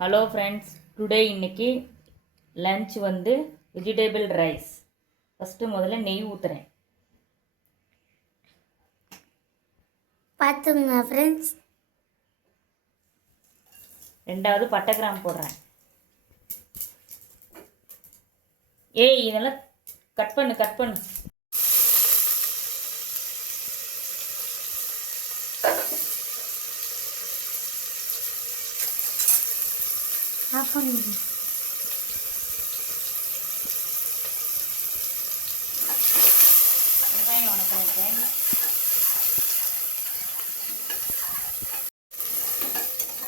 Hello friends, today இன்னைக்கு lunch வந்து vegetable rice. First முதல்ல நெய் ஊற்றுறேன். பார்த்துங்க ஃப்ரெண்ட்ஸ். ரெண்டாவது பட்டை கிராம்பு போடுறேன். ஏய், இதெல்லாம் கட் பண்ணு. வெங்காயம் வணக்கிறேன் ஃப்ரெண்ட்ஸ்.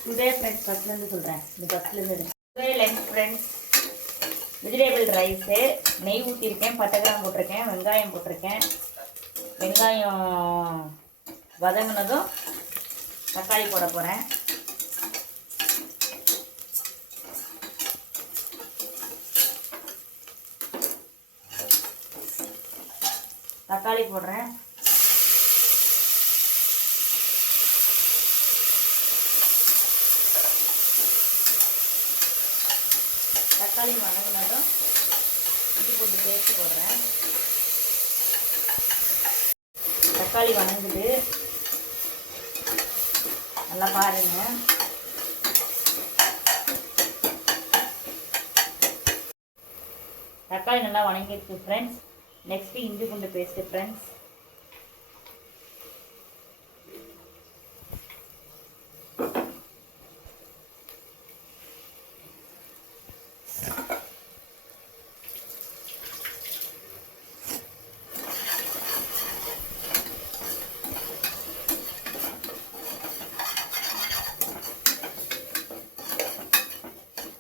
டுடே ஃப்ரெண்ட்ஸ் ஃபஸ்ட்லேருந்து சொல்கிறேன். Today lunch friends vegetable rice. நெய் ஊற்றிருக்கேன், பட்டை கிராம்பு போட்டிருக்கேன், வெங்காயம் போட்டிருக்கேன். வெங்காயம் வதங்கினதும் தக்காளி போட போகிறேன். தக்காளி போடுறேன். தக்காளி வதங்கினதும் இஞ்சி பூண்டு பேஸ்ட் போடுறேன். தக்காளி வதங்குது, நல்லா பாருங்க. தக்காளி நல்லா வதங்கிடுச்சு ஃப்ரெண்ட்ஸ். நெக்ஸ்ட்டு இஞ்சி பூண்டு பேஸ்ட்டு ஃப்ரெண்ட்ஸ்.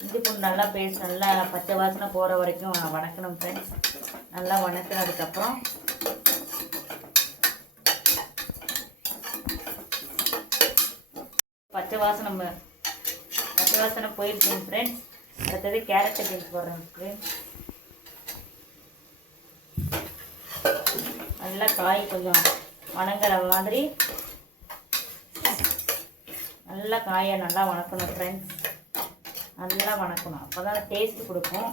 இஞ்சி பூண்டு நல்லா பேஸ்ட் நல்லா பச்சை வாசனை போகிற வரைக்கும் வதக்கணும் ஃப்ரெண்ட்ஸ். நல்லா வதக்கினதுக்கப்புறம் பச்சை வாசனை போயிடுச்சுங்க ஃப்ரெண்ட்ஸ். அடுத்தது கேரட் பீன்ஸ் போடுறேன் ஃப்ரெண்ட்ஸ். நல்லா காய் கொஞ்சம் வணங்குற மாதிரி நல்லா காயை நல்லா வணக்கணும் ஃப்ரெண்ட்ஸ். நல்லா வணக்கணும், அப்போ தான் டேஸ்ட்டு கொடுக்கும்.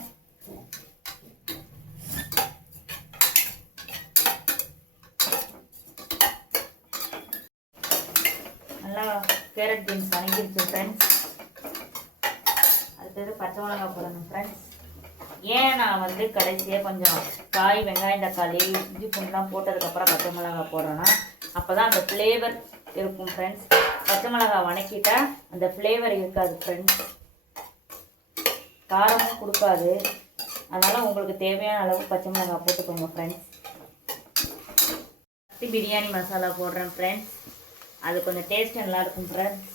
நல்லா கேரட் பீன்ஸ் வணங்கிடுச்சு ஃப்ரெண்ட்ஸ். அடுத்தது பச்சை மிளகாய் போடணும் ஃப்ரெண்ட்ஸ். ஏன் நான் வந்து கடைசியாக கொஞ்சம் காய் வெங்காயம் தக்காளி இஞ்சி பூண்டுலாம் போட்டதுக்கப்புறம் பச்சை மிளகாய் போடுறேன்னா அப்போ தான் அந்த ஃப்ளேவர் இருக்கும் ஃப்ரெண்ட்ஸ். பச்சை மிளகாய் வணக்கிட்டா அந்த ஃப்ளேவர் இருக்காது ஃப்ரெண்ட்ஸ், காரமும் கொடுக்காது. அதனால் உங்களுக்கு தேவையான அளவு பச்சை மிளகாய் போட்டுக்கோங்க ஃப்ரெண்ட்ஸ். பிரியாணி மசாலா போடுறேன் ஃப்ரெண்ட்ஸ். அது கொஞ்சம் டேஸ்ட் நல்லாயிருக்கும் ஃப்ரெண்ட்ஸ்.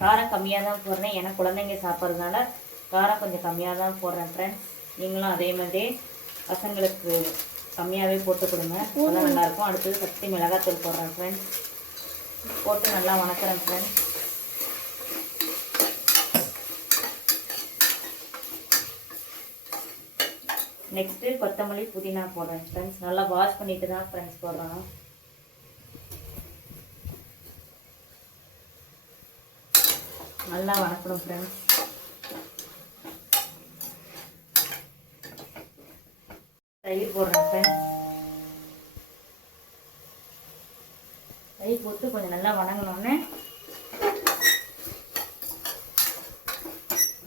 காரம் கம்மியாக தான் போடுறேன், ஏன்னா குழந்தைங்க சாப்பிட்றதுனால காரம் கொஞ்சம் கம்மியாக தான் போடுறேன் ஃப்ரெண்ட்ஸ். நீங்களும் அதே மாதிரி பசங்களுக்கு கம்மியாகவே போட்டு கொடுங்க, அதெல்லாம் நல்லாயிருக்கும். அடுத்தது சக்தி மிளகாத்தூள் போடுறேன் ஃப்ரெண்ட்ஸ். போட்டு நல்லா வணக்கிறேன் ஃப்ரெண்ட்ஸ். நெக்ஸ்ட்டு கொத்தமல்லி புதினா போடுறேன் ஃப்ரெண்ட்ஸ். நல்லா வாஷ் பண்ணிட்டு தான் ஃப்ரெண்ட்ஸ் போடுறோம். நல்லா வணக்கணும் ஃப்ரெண்ட்ஸ். தயிர் போடுறேன் ஃப்ரெண்ட்ஸ். தயிர் போட்டு கொஞ்சம் நல்லா வணங்கினோடனே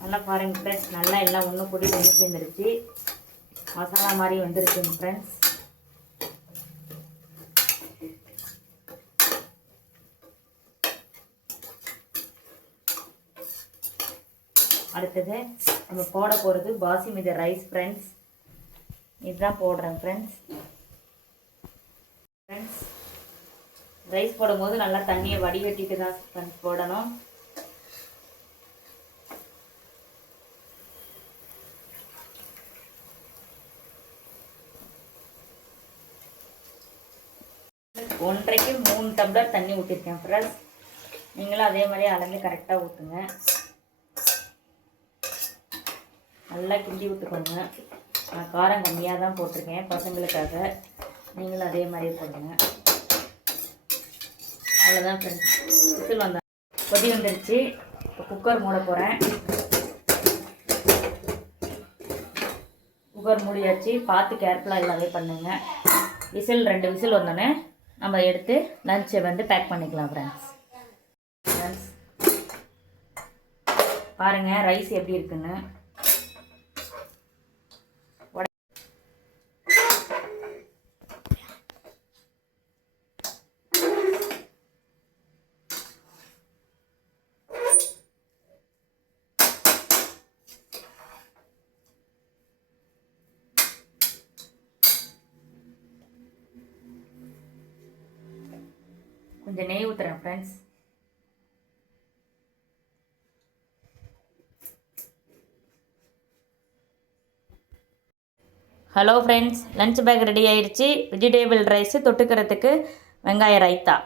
நல்லா பாருங்கள் ஃப்ரெண்ட்ஸ், நல்லா எல்லாம் ஒன்று கூடி ஒன்று சேர்ந்துருச்சு, மசாலா மாதிரி வந்துருச்சுங்க ஃப்ரெண்ட்ஸ். அடுத்தது நம்ம போட போகிறது பாசுமதி ரைஸ் ஃப்ரெண்ட்ஸ். இதுதான் போடுறேன் ஃப்ரெண்ட்ஸ். ரைஸ் போடும்போது நல்லா தண்ணியை வடிகட்டிட்டு தான் ஃப்ரெண்ட்ஸ் போடணும். ஒன்றைக்கு 3 டம்ளர் தண்ணி ஊற்றிருக்கேன் ஃப்ரெண்ட்ஸ். நீங்களும் அதே மாதிரி அளந்து கரெக்டாக ஊற்றுங்க. நல்லா கிண்டி விட்டுக்கோங்க. நான் காரம் கம்மியாக தான் போட்டிருக்கேன் பசங்களுக்காக, நீங்களும் அதே மாதிரி போடுங்க. அவ்வளோதான் ஃப்ரெண்ட்ஸ். விசில் வந்தால் கொதி வந்துடுச்சு. இப்போ குக்கர் மூட போகிறேன். குக்கர் மூடியாச்சு. பார்த்து கேர்ஃபுல்லாக எல்லாமே பண்ணுங்க. விசில் 2 விசில் வந்தோடனே நம்ம எடுத்து லஞ்சை வந்து பேக் பண்ணிக்கலாம் ஃப்ரெண்ட்ஸ். பாருங்கள் ரைஸ் எப்படி இருக்குன்னு. கொஞ்சம் நெய் ஊற்றுறேன் friends. Hello friends, lunch pack ready ஆயிடுச்சு. வெஜிடேபிள் ரைஸு, தொட்டுக்கிறதுக்கு வெங்காய ரைத்தா.